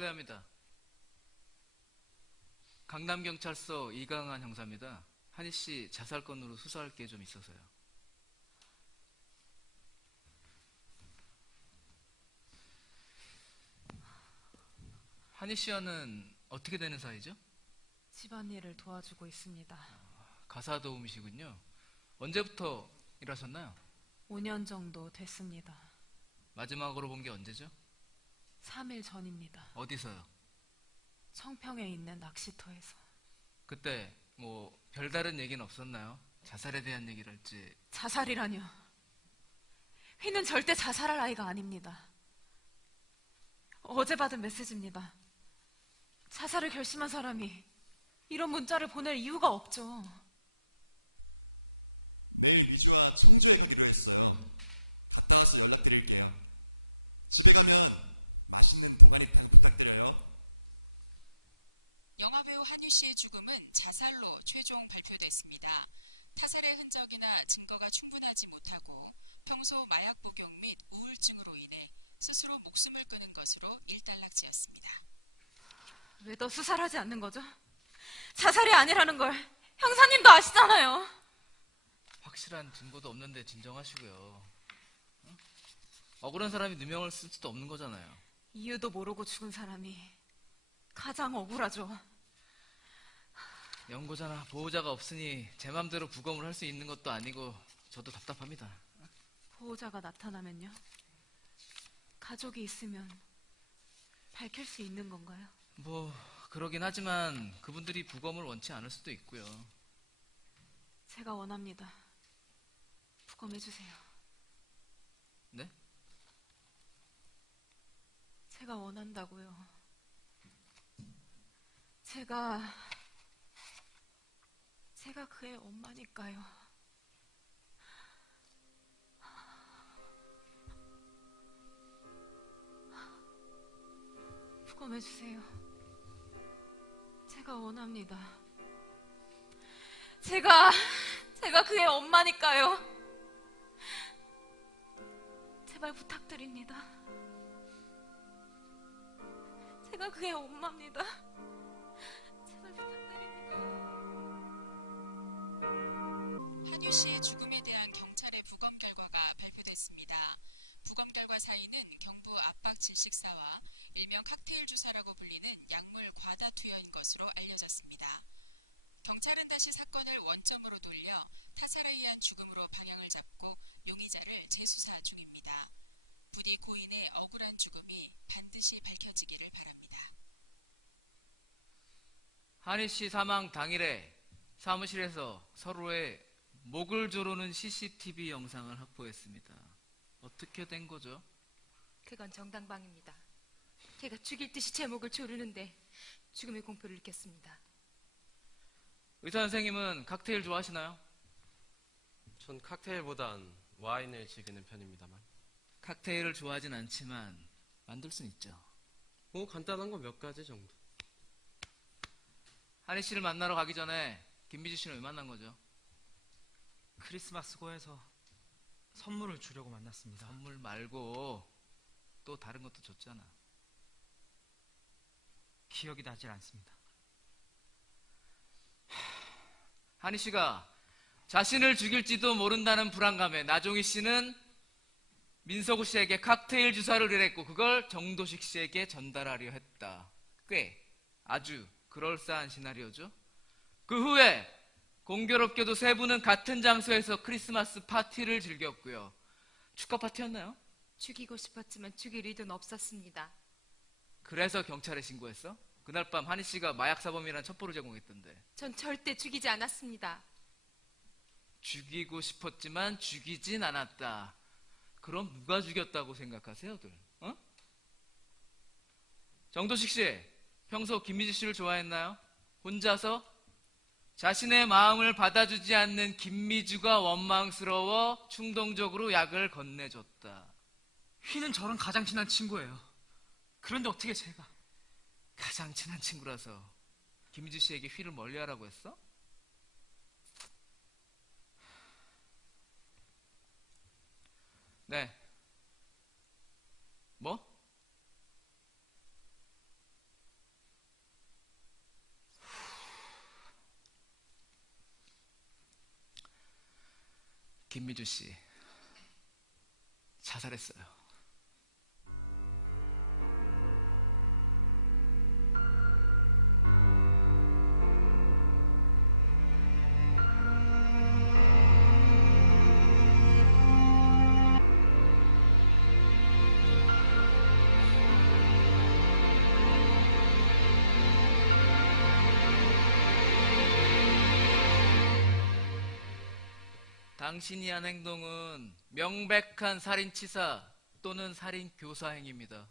실례합니다. 강남경찰서 이강한 형사입니다. 한희 씨 자살 건으로 수사할 게 좀 있어서요. 한희 씨와는 어떻게 되는 사이죠? 집안일을 도와주고 있습니다. 가사 도우미시군요. 언제부터 일하셨나요? 5년 정도 됐습니다. 마지막으로 본 게 언제죠? 3일 전입니다. 어디서요? 청평에 있는 낚시터에서. 그때 뭐 별다른 얘기는 없었나요? 자살에 대한 얘기랄지 자살이라뇨. 휘는 절대 자살할 아이가 아닙니다. 어제 받은 메시지입니다. 자살을 결심한 사람이 이런 문자를 보낼 이유가 없죠. 미주가 청주에 가기로 했어요. 갔다 와서 연락드릴게요. 집에 가면 맛있는 동아리탕 부탁드려요. 영화배우 한유 씨의 죽음은 자살로 최종 발표됐습니다. 타살의 흔적이나 증거가 충분하지 못하고 평소 마약 복용 및 우울증으로 인해 스스로 목숨을 끊은 것으로 일단락지었습니다. 왜 더 수사를 하지 않는 거죠? 자살이 아니라는 걸 형사님도 아시잖아요. 확실한 증거도 없는데 진정하시고요. 응? 억울한 사람이 누명을 쓸 수도 없는 거잖아요. 이유도 모르고 죽은 사람이 가장 억울하죠. 연고자나 보호자가 없으니 제 맘대로 부검을 할 수 있는 것도 아니고 저도 답답합니다. 보호자가 나타나면요? 가족이 있으면 밝힐 수 있는 건가요? 뭐 그러긴 하지만 그분들이 부검을 원치 않을 수도 있고요. 제가 원합니다. 부검해주세요. 네? 제가 원한다고요. 제가, 제가 그의 엄마니까요. 부검해주세요. 제가 원합니다. 제가, 제가 그의 엄마니까요. 제발 부탁드립니다. 제가 그의 엄마입니다. 씨의 죽음에 대한 경찰의 부검 결과가 발표됐습니다. 부검 결과 사인은 경부 압박 질식사와 일명 칵테일 주사라고 불리는 약물 과다 투여인 것으로 알려졌습니다. 경찰은 다시 사건을 원점으로 돌려 타살에 의한 죽음으로 방향을 잡고 용의자를 재수사 중입니다. 부디 고인의 억울한 죽음이 반드시 밝혀지기를 바랍니다. 한희 씨 사망 당일에 사무실에서 서로의 목을 조르는 CCTV 영상을 확보했습니다. 어떻게 된 거죠? 그건 정당방입니다. 제가 죽일 듯이 제 목을 조르는데 죽음의 공포를 느꼈습니다. 의사 선생님은 칵테일 좋아하시나요? 전 칵테일보단 와인을 즐기는 편입니다만. 칵테일을 좋아하진 않지만 만들 수는 있죠. 뭐 간단한 거 몇 가지 정도. 한희 씨를 만나러 가기 전에 김미주 씨는 왜 만난 거죠? 크리스마스 고에서 선물을 주려고 만났습니다. 선물 말고 또 다른 것도 줬잖아. 기억이 나질 않습니다. 한희 씨가 자신을 죽일지도 모른다는 불안감에 나종희 씨는 민석우 씨에게 칵테일 주사를 일했고 그걸 정도식 씨에게 전달하려 했다. 꽤 아주 그럴싸한 시나리오죠. 그 후에 공교롭게도 세 분은 같은 장소에서 크리스마스 파티를 즐겼고요. 축하 파티였나요? 죽이고 싶었지만 죽일 의도는 없었습니다. 그래서 경찰에 신고했어? 그날 밤 한희 씨가 마약 사범이라는 첩보를 제공했던데. 전 절대 죽이지 않았습니다. 죽이고 싶었지만 죽이진 않았다. 그럼 누가 죽였다고 생각하세요들? 어? 정도식 씨, 평소 김미지 씨를 좋아했나요? 혼자서 자신의 마음을 받아주지 않는 김미주가 원망스러워 충동적으로 약을 건네줬다. 휘는 저랑 가장 친한 친구예요. 그런데 어떻게 제가 가장 친한 친구라서 김미주 씨에게 휘를 멀리하라고 했어? 네. 뭐? 김미주 씨 자살했어요. 당신이 한 행동은 명백한 살인치사 또는 살인교사 행위입니다.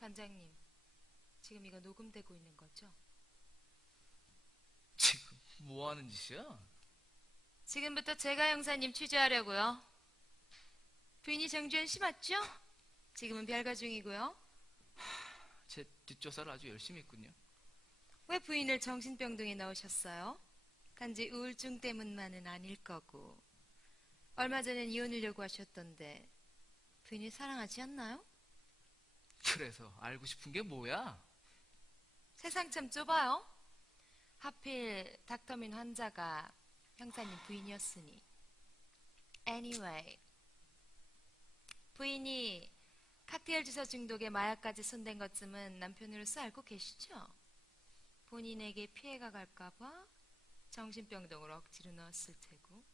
반장님, 지금 이거 녹음되고 있는 거죠? 지금 뭐 하는 짓이야? 지금부터 제가 형사님 취재하려고요. 부인이 정주현 씨 맞죠? 지금은 별가 중이고요. 제 뒷조사를 아주 열심히 했군요. 왜 부인을 정신병동에 넣으셨어요? 단지 우울증 때문만은 아닐 거고. 얼마 전엔 이혼을 요구하셨던데 부인이 사랑하지 않나요? 그래서 알고 싶은 게 뭐야? 세상 참 좁아요. 하필 닥터민 환자가 형사님 부인이었으니. Anyway, 부인이 칵테일 주사 중독에 마약까지 손댄 것쯤은 남편으로서 알고 계시죠? 본인에게 피해가 갈까봐 정신병동으로 억지로 넣었을 테고.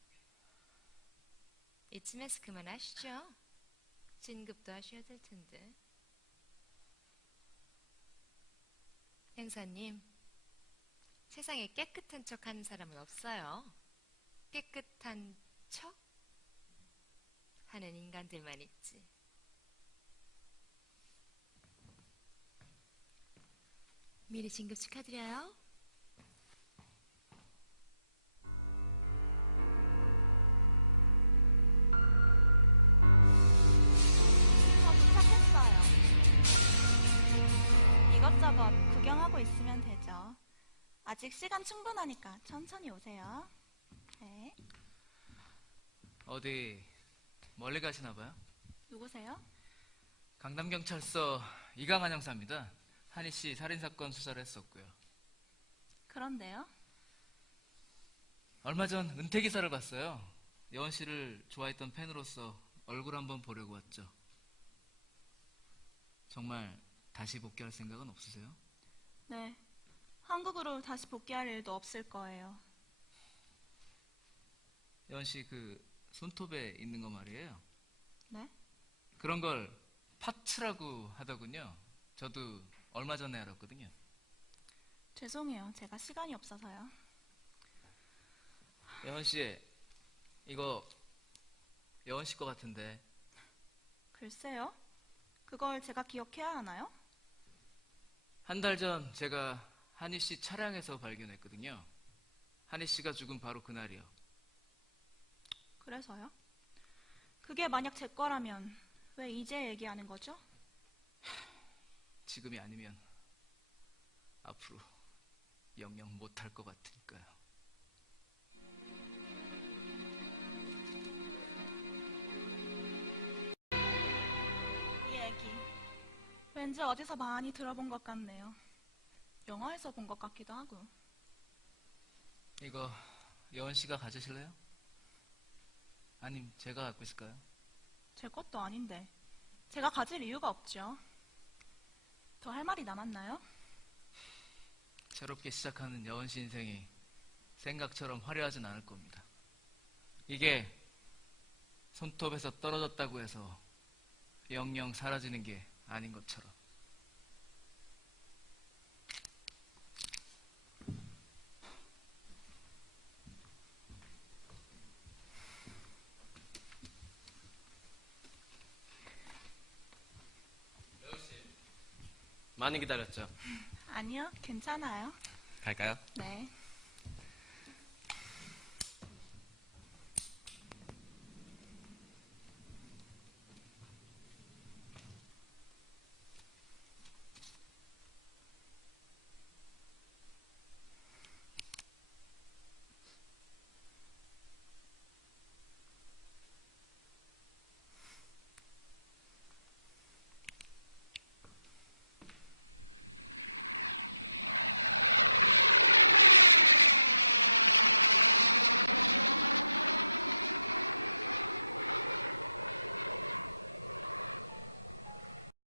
이쯤에서 그만하시죠. 진급도 하셔야 될 텐데. 형사님, 세상에 깨끗한 척 하는 사람은 없어요. 깨끗한 척? 하는 인간들만 있지. 미리 진급 축하드려요. 하고 있으면 되죠. 아직 시간 충분하니까 천천히 오세요. 네. 어디 멀리 가시나 봐요? 누구세요? 강남경찰서 이강한 형사입니다. 한희 씨 살인사건 수사를 했었고요. 그런데요? 얼마 전 은퇴 기사를 봤어요. 여원 씨를 좋아했던 팬으로서 얼굴 한번 보려고 왔죠. 정말 다시 복귀할 생각은 없으세요? 네. 한국으로 다시 복귀할 일도 없을 거예요. 여원 씨 그 손톱에 있는 거 말이에요. 네? 그런 걸 파츠라고 하더군요. 저도 얼마 전에 알았거든요. 죄송해요. 제가 시간이 없어서요. 여원 씨, 이거 여원 씨 거 같은데 글쎄요. 그걸 제가 기억해야 하나요? 한 달 전 제가 한희 씨 차량에서 발견했거든요. 한희 씨가 죽은 바로 그날이요. 그래서요? 그게 만약 제 거라면 왜 이제 얘기하는 거죠? 지금이 아니면 앞으로 영영 못할 것 같으니까요. 왠지 어디서 많이 들어본 것 같네요. 영화에서 본 것 같기도 하고. 이거 여원 씨가 가지실래요? 아님 제가 갖고 있을까요? 제 것도 아닌데. 제가 가질 이유가 없죠. 더 할 말이 남았나요? 새롭게 시작하는 여원 씨 인생이 생각처럼 화려하진 않을 겁니다. 이게 손톱에서 떨어졌다고 해서 영영 사라지는 게 아닌 것처럼. 많이 기다렸죠? 아니요, 괜찮아요. 갈까요? 네.